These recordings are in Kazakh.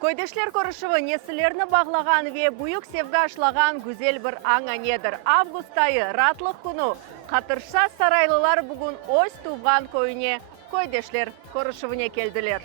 Көйдешлер көрішігі несілеріні бағлаған ве бұйық севгі ашлаған güzel бір аңа недір. Август айы ратлық күні қатырша сарайлылар бүгін ось туған көйіне көйдешлер көрішігіне келділер.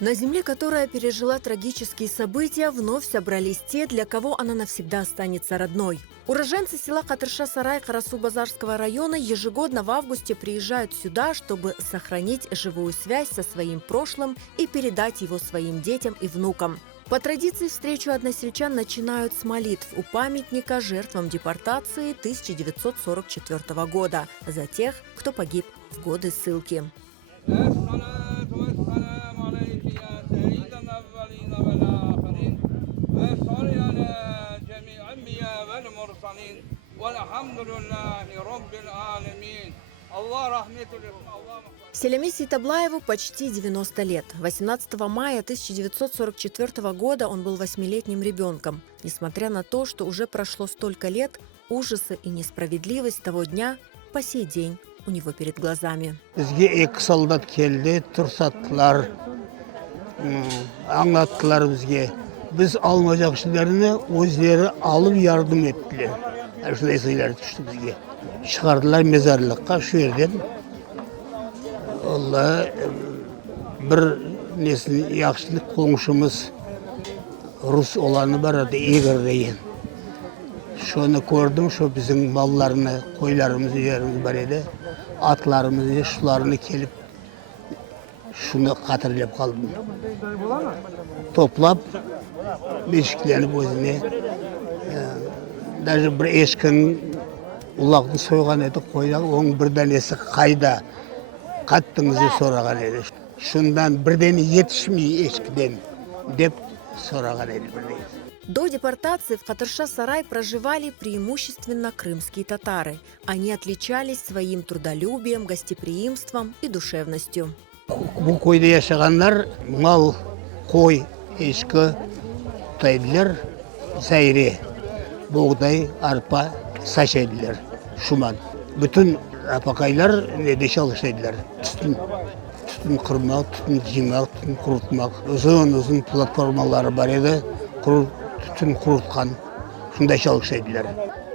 На земле, которая пережила трагические события, вновь собрались те, для кого она навсегда останется родной. Уроженцы села Катырша-Сарай Карасу-Базарского района ежегодно в августе приезжают сюда, чтобы сохранить живую связь со своим прошлым и передать его своим детям и внукам. По традиции встречу односельчан начинают с молитв у памятника жертвам депортации 1944 года за тех, кто погиб в годы ссылки. Селяме Сейтаблаеву почти 90 лет. 18 мая 1944 года он был 8-летним ребенком. Несмотря на то, что уже прошло столько лет, ужасы и несправедливость того дня по сей день у него перед глазами. Бізге екі солдат келді, тұрсаттылар, аңлаттылар бізге. Біз алмажақ кішілеріне өздері алып ярдым еттілер. Шындай сыйлар түшті бізге. Шығардылар мезарлыққа шүйерден. Олла бір несін яқшылық қоңшымыз Рус оланы барады егір деген. Şunu gördüm, şu bizim mallarını, koylarımızı yerimiz var idi. Atlarımızı, şularını kelip şunu hatırlayıp kaldım. Toplap, beşiklenip özüne. Даже bir eşkin ulaqını soygan edi, koylar, onun bir tanesi kayda kattığınızı soragan edi. Şundan bir tane yetişmeyi eşkiden dep soragan edi bir tanesi. До депортации в Катырша-Сарай проживали преимущественно крымские татары. Они отличались своим трудолюбием, гостеприимством и душевностью. Bu koyda yaşayanlar mal, koy, eşki, tutaydılar, zayri, buğday, arpa, saç ediler, şuman. Bütün apakaylar ne çalışıydılar. Tütün kırmak, tütün cimak, tütün kurutmak. Uzun platformaları var idi. Tütün kurutkan, şunda çalışıydılar.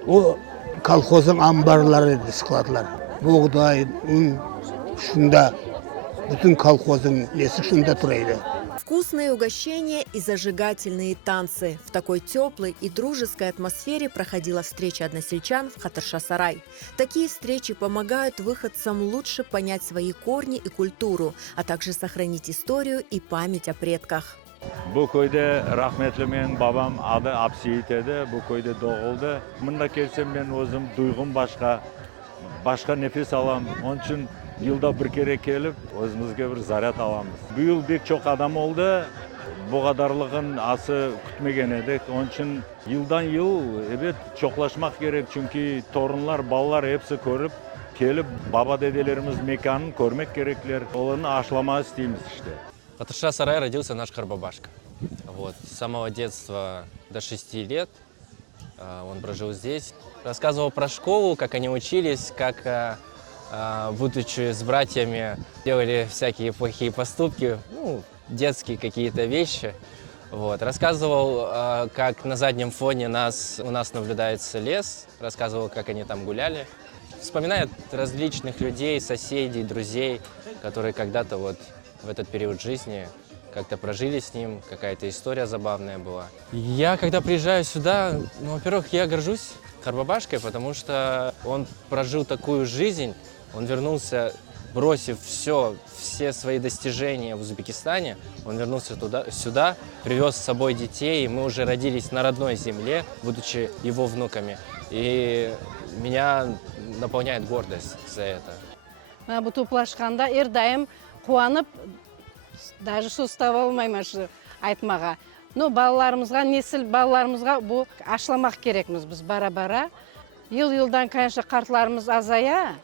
O kolxozun ambarları sıkladılar. Buğday, un, şunda, bütün kolxozun nesi şunda duraydı. Вкусные угощения и зажигательные танцы. В такой теплой и дружеской атмосфере проходила встреча односельчан в Катырша-Сарай. Такие встречи помогают выходцам лучше понять свои корни и культуру, а также сохранить историю и память о предках. Bu köyde rahmetli men babam adı Absiyit edi. Bu köyde doğuldu. Bunda kelsem ben özüm duygum başka nefes alam. Onun için yılda bir kere kelip özümüzge bir zarat alamız. Bu yıl pek çok adam oldu. Bu kadarlığın ası kütmegen edik. Onun için yıldan yıl evet çoklaşmak gerek. Çünkü torunlar, ballar hepsi görüp kelip baba dedelerimiz mekanını görmek gerekler. Olanı aşlama isteyimiz işte. В Катырша-Сарай родился наш Карбабашка. Вот. С самого детства до 6 лет он прожил здесь. Рассказывал про школу, как они учились, как, будучи с братьями, делали всякие плохие поступки, ну, детские какие-то вещи. Вот. Рассказывал, как на заднем фоне у нас наблюдается лес. Рассказывал, как они там гуляли. Вспоминает различных людей, соседей, друзей, которые когда-то вот в этот период жизни как-то прожили с ним, какая-то история забавная была. Я, когда приезжаю сюда, ну, во-первых, я горжусь Карбабашкой, потому что он прожил такую жизнь, он вернулся, бросив все свои достижения в Узбекистане, он вернулся сюда, привез с собой детей, и мы уже родились на родной земле, будучи его внуками. И меня наполняет гордость за это. Қуанып, даже ұстап алмаймын айтмаға. Но балаларымызға, несіл балаларымызға бұл ашламақ керекміз біз бара-бара. Ел-елдан, конечно, қартларымыз азая.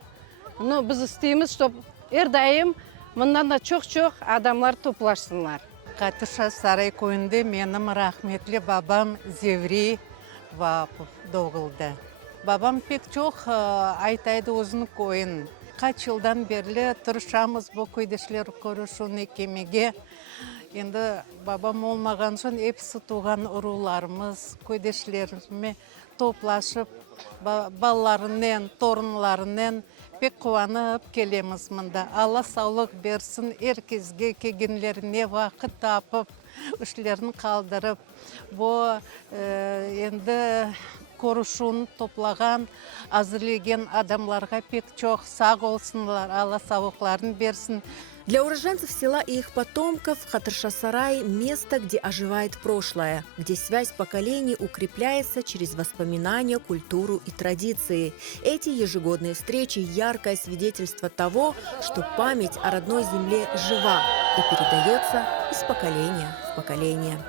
Но біз істейміз, чтоб әрдайым мұндан да çox адамлар топлашсынлар. Катырша-Сарай көйінде менің рахметлі бабам Зеври Вапов doğuldu. Babam pek çok айтайды өзінің көйін. Kaç yıldan beri tırışamız bu köydeşler kuruşunu kemege. Енді бабам olмаған соң епсі туған ұруларымыз, көйдешлеріме топлашып, балаларынан, торынларынан пек қуанып келеміз мында. Алла саулық берсін, еркезге кегенлеріне вақыт тапып, үшлерін қалдырып, бұл енді көрушуын топлаған, әзірлеген адамларға пек çok сақ олсынлар, Алла саулықтарын берсін. Для уроженцев села и их потомков Хатырша-Сарай – место, где оживает прошлое, где связь поколений укрепляется через воспоминания, культуру и традиции. Эти ежегодные встречи – яркое свидетельство того, что память о родной земле жива и передается из поколения в поколение.